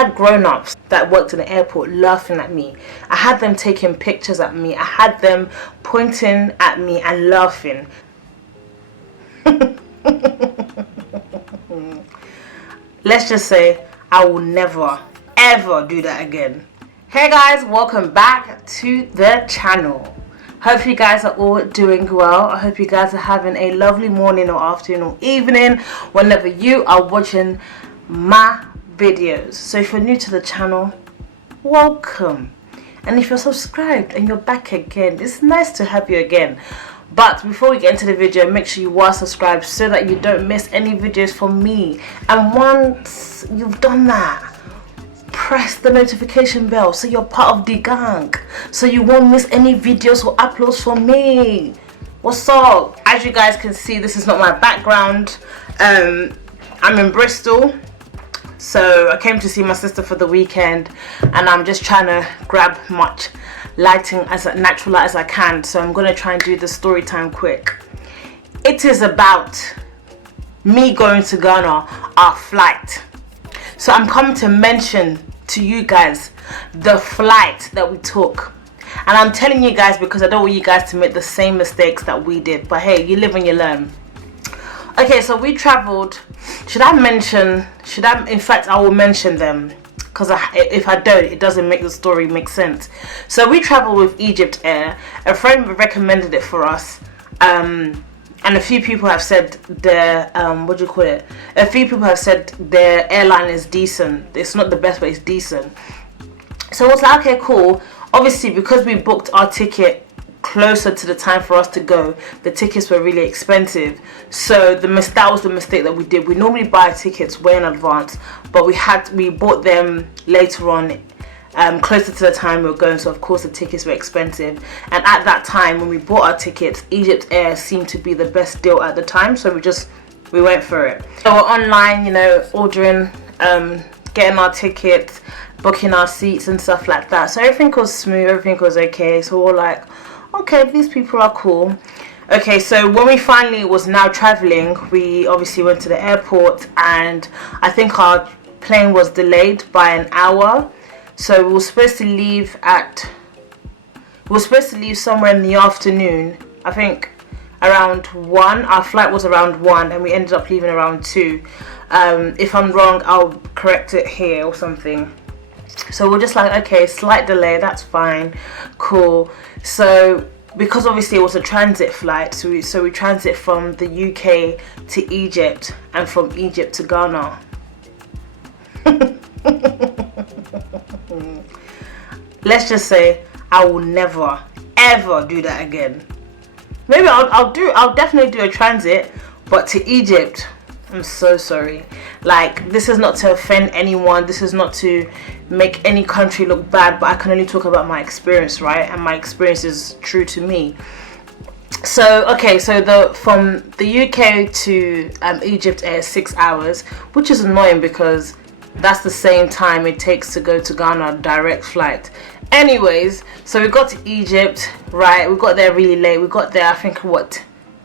had grown-ups that worked in the airport laughing at me. I had them taking pictures at me. I had them pointing at me and laughing. Let's just say I will never ever do that again. Hey guys, welcome back to the channel. Hope you guys are all doing well. I hope you guys are having a lovely morning or afternoon or evening whenever you are watching my videos. So if you're new to the channel, welcome. And if you're subscribed and you're back again, it's nice to have you again. But before we get into the video, make sure you are subscribed so that you don't miss any videos from me. And once you've done that, press the notification bell so you're part of the gang, so you won't miss any videos or uploads from me. What's up? As you guys can see, this is not my background. I'm in Bristol, so I came to see my sister for the weekend, and I'm just trying to grab much lighting, as natural light as I can. So I'm gonna try and do the story time quick. It is about me going to Ghana, our flight. So I'm coming to mention to you guys the flight that we took. And I'm telling you guys because I don't want you guys to make the same mistakes that we did. But hey, you live and you learn. Okay, so we traveled. In fact, I will mention them. Because if I don't, it doesn't make the story make sense. So we traveled with Egypt Air. A friend recommended it for us. And a few people have said their a few people have said their airline is decent. It's not the best, but it's decent. So I was like, okay, cool. Obviously, because we booked our ticket closer to the time for us to go, the tickets were really expensive. So that was the mistake that we did. We normally buy tickets way in advance, but we bought them later on, closer to the time we were going, so of course the tickets were expensive. And at that time when we bought our tickets, Egypt Air seemed to be the best deal at the time, so we went for it. So we're online, you know, ordering, getting our tickets, booking our seats and stuff like that. So everything was smooth, everything was okay. So we're like, okay, these people are cool. Okay, so when we finally was now traveling, we obviously went to the airport, and I think our plane was delayed by an hour. So we were supposed to leave somewhere in the afternoon. I think around 1. Our flight was around 1, and we ended up leaving around 2. If I'm wrong, I'll correct it here or something. So we're just like, okay, slight delay, that's fine, cool. So because obviously it was a transit flight, so we transit from the UK to Egypt and from Egypt to Ghana. Let's just say I will never ever do that again. Maybe I'll definitely do a transit, but to Egypt, I'm so sorry. Like, this is not to offend anyone, this is not to make any country look bad, but I can only talk about my experience, right? And my experience is true to me. So okay, so from the UK to Egypt Air is 6 hours, which is annoying because that's the same time it takes to go to Ghana, direct flight. Anyways, so we got to Egypt, right? We got there really late. We got there, I think, what,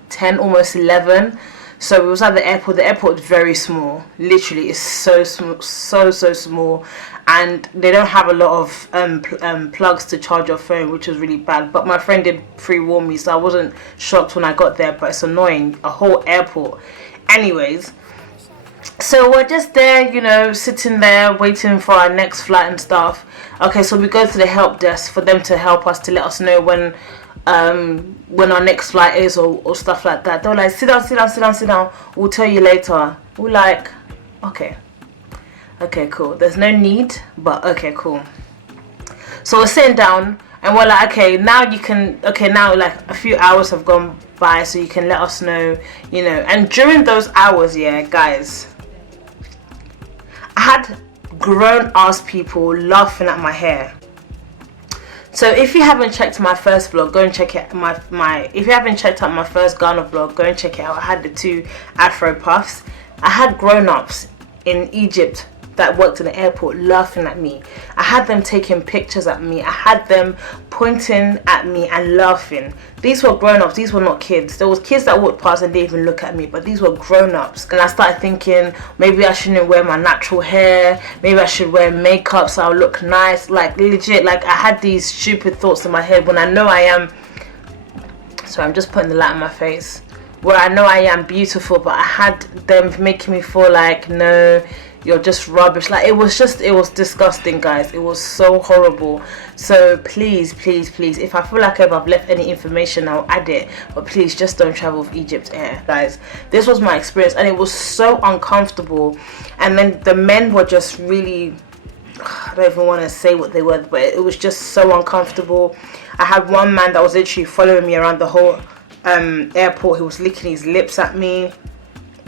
10, almost 11. So we was at the airport. The airport is very small. Literally, it's so small, so small. And they don't have a lot of plugs to charge your phone, which was really bad. But my friend did pre-warn me, so I wasn't shocked when I got there. But it's annoying, a whole airport. Anyways, so we're just there, you know, sitting there waiting for our next flight and stuff. Okay, so we go to the help desk for them to help us, to let us know when our next flight is or stuff like that. They're like, sit down, we'll tell you later. We're like, okay, cool, there's no need, but okay, cool. So we're sitting down and we're like, okay, now like a few hours have gone by, so you can let us know, you know. And during those hours, yeah, guys, I had grown ass people laughing at my hair. So if you haven't checked my first vlog, go and check it. If you haven't checked out my first Ghana vlog, go and check it out. I had the 2 afro puffs. I had grown-ups in Egypt that worked in the airport laughing at me. I had them taking pictures at me. I had them pointing at me and laughing. These were grown-ups. These were not kids. There was kids that walked past and didn't even look at me, but these were grown-ups. And I started thinking, maybe I shouldn't wear my natural hair. Maybe I should wear makeup so I'll look nice. Like, legit, like, I had these stupid thoughts in my head when I know I am... Sorry, I'm just putting the light on my face. Where I know I am beautiful, but I had them making me feel like, no, you're just rubbish. Like, it was disgusting, guys. It was so horrible. So please, please, please, if I feel like if I've left any information, I'll add it, but please just don't travel with Egypt Air, guys. This was my experience, and it was so uncomfortable. And then the men were just really, I don't even want to say what they were, but it was just so uncomfortable. I had one man that was literally following me around the whole airport. He was licking his lips at me.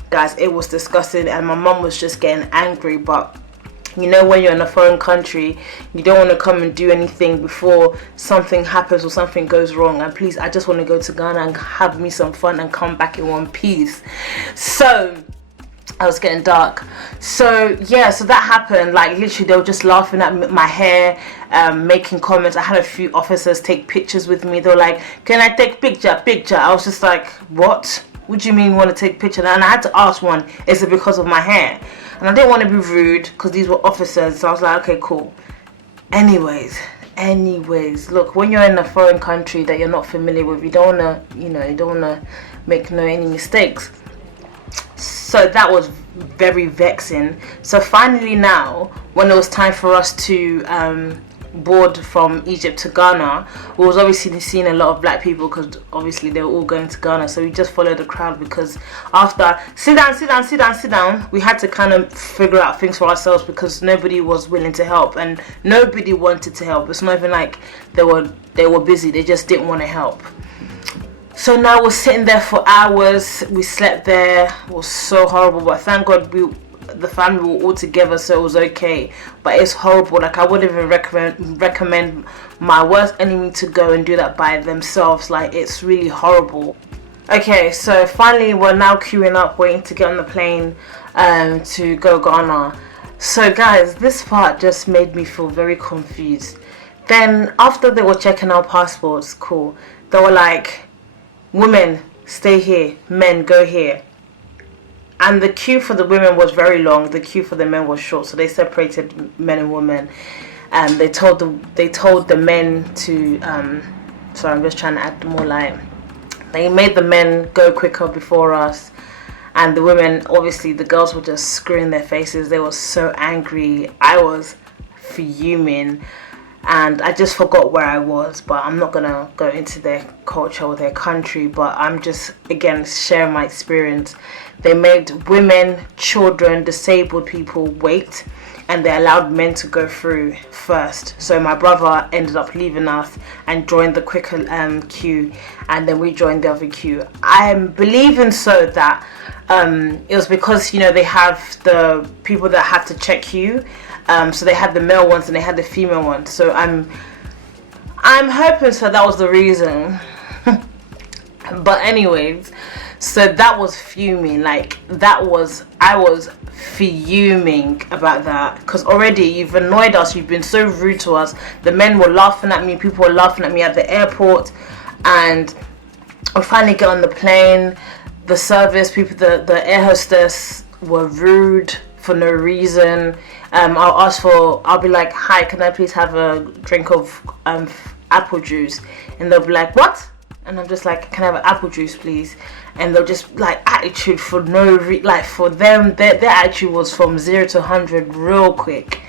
Guys, it was disgusting, and my mum was just getting angry. But you know, when you're in a foreign country, you don't want to come and do anything before something happens or something goes wrong. And please, I just want to go to Ghana and have me some fun and come back in one piece. So I was getting dark. So yeah, so that happened. Like, literally, they were just laughing at my hair, making comments. I had a few officers take pictures with me. They were like, can I take picture? I was just like, what do you mean you want to take picture? And I had to ask one, is it because of my hair? And I didn't want to be rude because these were officers. So I was like, okay, cool. Anyways, look, when you're in a foreign country that you're not familiar with, you don't want to, you don't want to make any mistakes. So that was very vexing. So finally now, when it was time for us to board from Egypt to Ghana, we was obviously seeing a lot of black people because obviously they were all going to Ghana. So we just followed the crowd because after sit down, we had to kind of figure out things for ourselves because nobody was willing to help and nobody wanted to help. It's not even like they were busy, they just didn't want to help. So now we're sitting there for hours. We slept there. It was so horrible, but thank God the family were all together, so it was okay. But it's horrible. Like, I wouldn't even recommend my worst enemy to go and do that by themselves. Like, it's really horrible. Okay, so finally we're now queuing up, waiting to get on the plane to go Ghana. So guys, this part just made me feel very confused. Then after they were checking our passports, cool, they were like, women, stay here. Men, go here. And the queue for the women was very long. The queue for the men was short. So they separated men and women. And they told the men to... sorry, I'm just trying to add more light. They made the men go quicker before us. And the women, obviously, the girls were just screwing their faces. They were so angry. I was fuming. And I just forgot where I was, but I'm not gonna go into their culture or their country, but I'm just, again, sharing my experience. They made women, children, disabled people wait, and they allowed men to go through first. So my brother ended up leaving us and joined the quicker queue, and then we joined the other queue. I'm believing so that it was because, they have the people that have to check you. So they had the male ones and they had the female ones. So I'm hoping so that was the reason. But anyways, so that was fuming. Like, I was fuming about that because already you've annoyed us. You've been so rude to us. The men were laughing at me. People were laughing at me at the airport, and I finally get on the plane. The service people, the air hostess were rude for no reason. I'll be like, hi, can I please have a drink of apple juice? And they'll be like, what? And I'm just like, can I have an apple juice, please? And they'll just like attitude for for them, their attitude was from 0 to 100 real quick.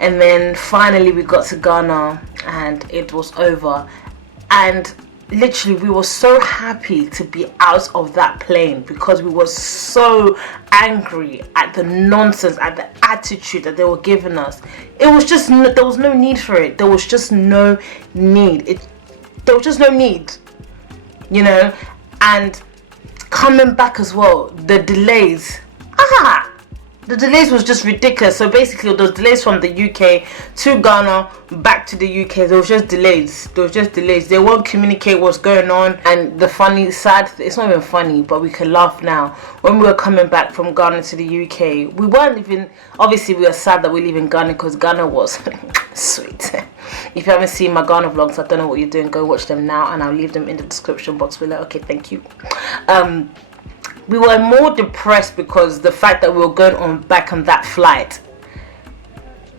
And then finally we got to Ghana and it was over. And literally we were so happy to be out of that plane because we were so angry at the nonsense, at the attitude that they were giving us. It was just there was no need for it. There was just no need. There was just no need, and coming back as well, the delays. the delays was just ridiculous. So basically those delays from the UK to Ghana back to the UK, there was just delays. They won't communicate what's going on. And the funny sad, it's not even funny, but we can laugh now. When we were coming back from Ghana to the UK, we weren't even, obviously we were sad that we're leaving Ghana because Ghana was sweet. If you haven't seen my Ghana vlogs, I don't know what you're doing, go watch them now, and I'll leave them in the description box below. Okay, thank you. We were more depressed because the fact that we were going on back on that flight,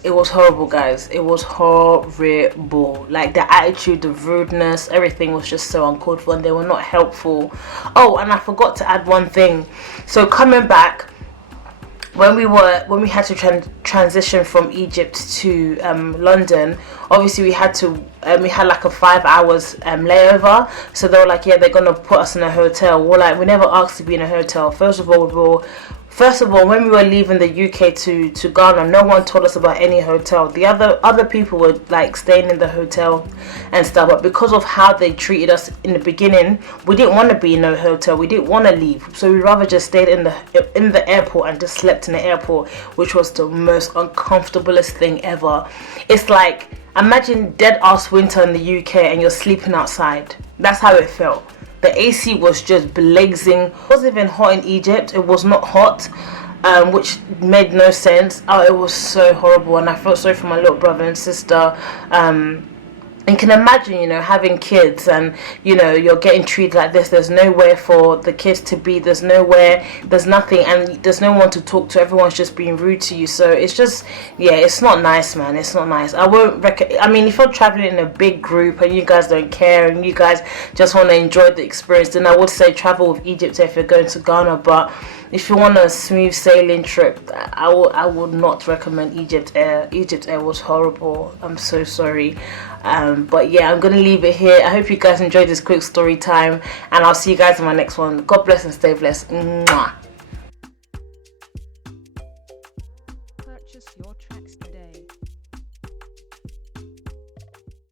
it was horrible, guys. It was horrible. Like the attitude, the rudeness, everything was just so uncalled for, and they were not helpful. Oh, and I forgot to add one thing. So coming back, when we had to transition from Egypt to London, obviously we had like a 5 hours layover. So they were like, yeah, they're gonna put us in a hotel. We're like, we never asked to be in a hotel. First of all, when we were leaving the UK to Ghana, no one told us about any hotel. The other people were like staying in the hotel and stuff, but because of how they treated us in the beginning, we didn't want to be in a hotel. We didn't want to leave, so we'd rather just stayed in the airport and just slept in the airport, which was the most uncomfortablest thing ever. It's like, imagine dead ass winter in the UK and you're sleeping outside. That's how it felt. The AC was just blazing. It wasn't even hot in Egypt. It was not hot, which made no sense. Oh, it was so horrible, and I felt sorry for my little brother and sister. And can imagine, you know, having kids and, you know, you're getting treated like this. There's nowhere for the kids to be. There's nowhere, there's nothing, and there's no one to talk to. Everyone's just being rude to you. So it's just, yeah, it's not nice, man. It's not nice. I mean, if you're traveling in a big group and you guys don't care and you guys just want to enjoy the experience, then I would say travel with Egypt if you're going to Ghana. But if you want a smooth sailing trip, I would not recommend Egypt Air. Egypt Air was horrible. I'm so sorry. But yeah, I'm gonna leave it here. I hope you guys enjoyed this quick story time, and I'll see you guys in my next one. God bless and stay blessed. Mwah.